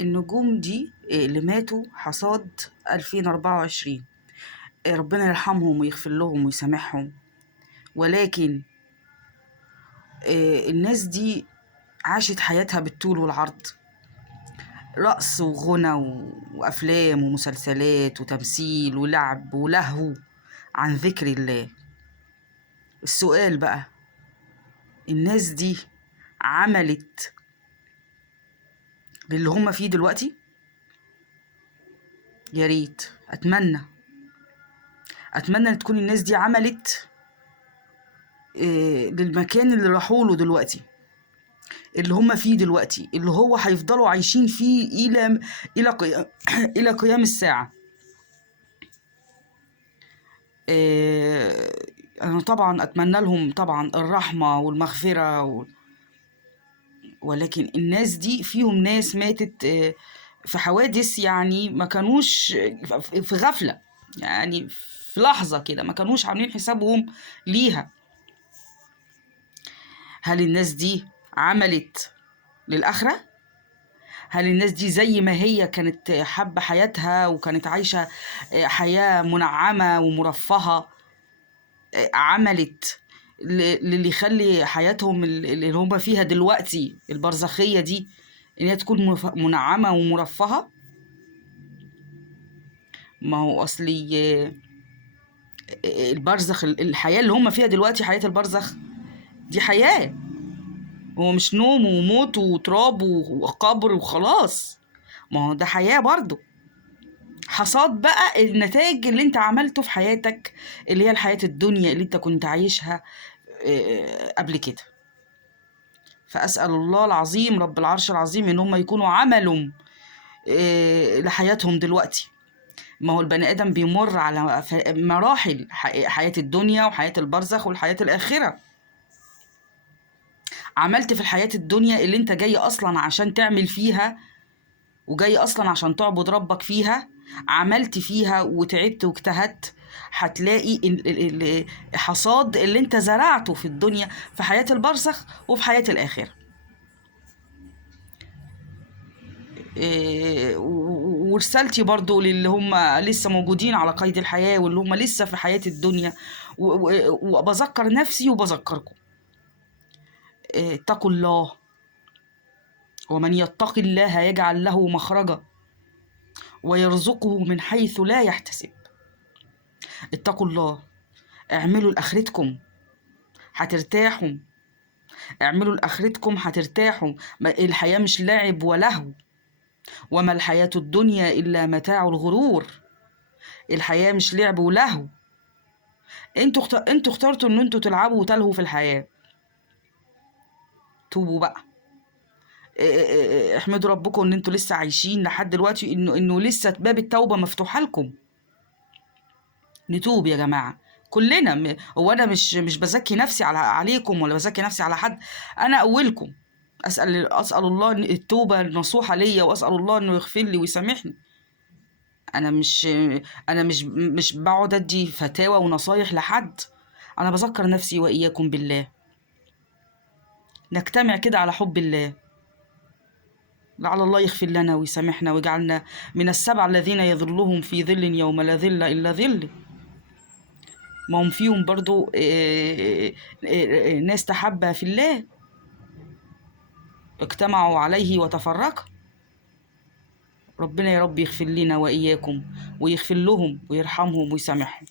النجوم دي اللي ماتوا حصاد 2024. ربنا يرحمهم ويغفر لهم ويسامحهم. ولكن الناس دي عاشت حياتها بالطول والعرض، رقص وغنى وأفلام ومسلسلات وتمثيل ولعب ولهو عن ذكر الله. السؤال بقى، الناس دي عملت باللي هم فيه دلوقتي؟ يا ريت، أتمنى ان تكون الناس دي عملت للمكان اللي راحوا له دلوقتي، اللي هم فيه دلوقتي، اللي هو هيفضلوا عايشين فيه الى قيام الى قيام الساعة. انا طبعا اتمنى لهم طبعا الرحمة والمغفرة ولكن الناس دي فيهم ناس ماتت في حوادث، يعني ما كانوش في غفلة، يعني في لحظة كده ما كانوش عاملين حسابهم ليها. هل الناس دي عملت للآخرة؟ هل الناس دي زي ما هي كانت حابة حياتها وكانت عايشة حياة منعمة ومرفهة، عملت للي يخلي حياتهم اللي هم فيها دلوقتي البرزخية دي إن هي تكون منعمة ومرفهة؟ ما هو أصلي البرزخ، الحياة اللي هم فيها دلوقتي، حياة البرزخ دي حياة، هو مش نوم وموت وتراب وقبر وخلاص. ما هو ده حياة برضو، حصاد بقى النتائج اللي انت عملته في حياتك، اللي هي الحياة الدنيا اللي انت كنت عايشها قبل كده. فأسأل الله العظيم رب العرش العظيم ان هم يكونوا عملوا لحياتهم دلوقتي. ما هو البني آدم بيمر على مراحل، حياة الدنيا وحياة البرزخ والحياة الآخرة. عملت في الحياة الدنيا اللي انت جاي أصلا عشان تعمل فيها، وجاي أصلا عشان تعبد ربك فيها، عملت فيها وتعبت واجتهدت، هتلاقي حصاد اللي انت زرعته في الدنيا في حياة البرزخ وفي حياة الآخرة. ورسالتي برضو للي هم لسه موجودين على قيد الحياة واللي هم لسه في حياة الدنيا، وبذكر نفسي وبذكركم، اتقوا الله، ومن يتق الله يجعل له مخرجا ويرزقه من حيث لا يحتسب. اتقوا الله، اعملوا لآخرتكم هترتاحوا، اعملوا لآخرتكم هترتاحوا. الحياة مش لعب ولهو، وما الحياة الدنيا إلا متاع الغرور. الحياة مش لعب ولهو، انتوا اخترتوا ان انتوا تلعبوا وتلهوا في الحياة. توبوا بقى، احمدوا ربكم ان انتوا لسه عايشين لحد دلوقتي، انه لسه باب التوبة مفتوحة لكم. نتوب يا جماعة كلنا. هو انا مش بزكي نفسي عليكم ولا بزكي نفسي على حد، انا اولكم اسال الله التوبة النصوحة ليا، واسال الله انه يغفر لي ويسامحني. انا مش بقعد ادي فتاوى ونصايح لحد، انا بذكر نفسي واياكم بالله. نجتمع كده على حب الله، لعل الله يغفر لنا ويسامحنا ويجعلنا من السبع الذين يظلهم في ظل يوم لا ظل إلا ظل. ما هم فيهم برضو ناس تحبى في الله، اجتمعوا عليه وتفرقوا. ربنا يا رب يغفر لنا وإياكم ويغفر لهم ويرحمهم ويسامحهم.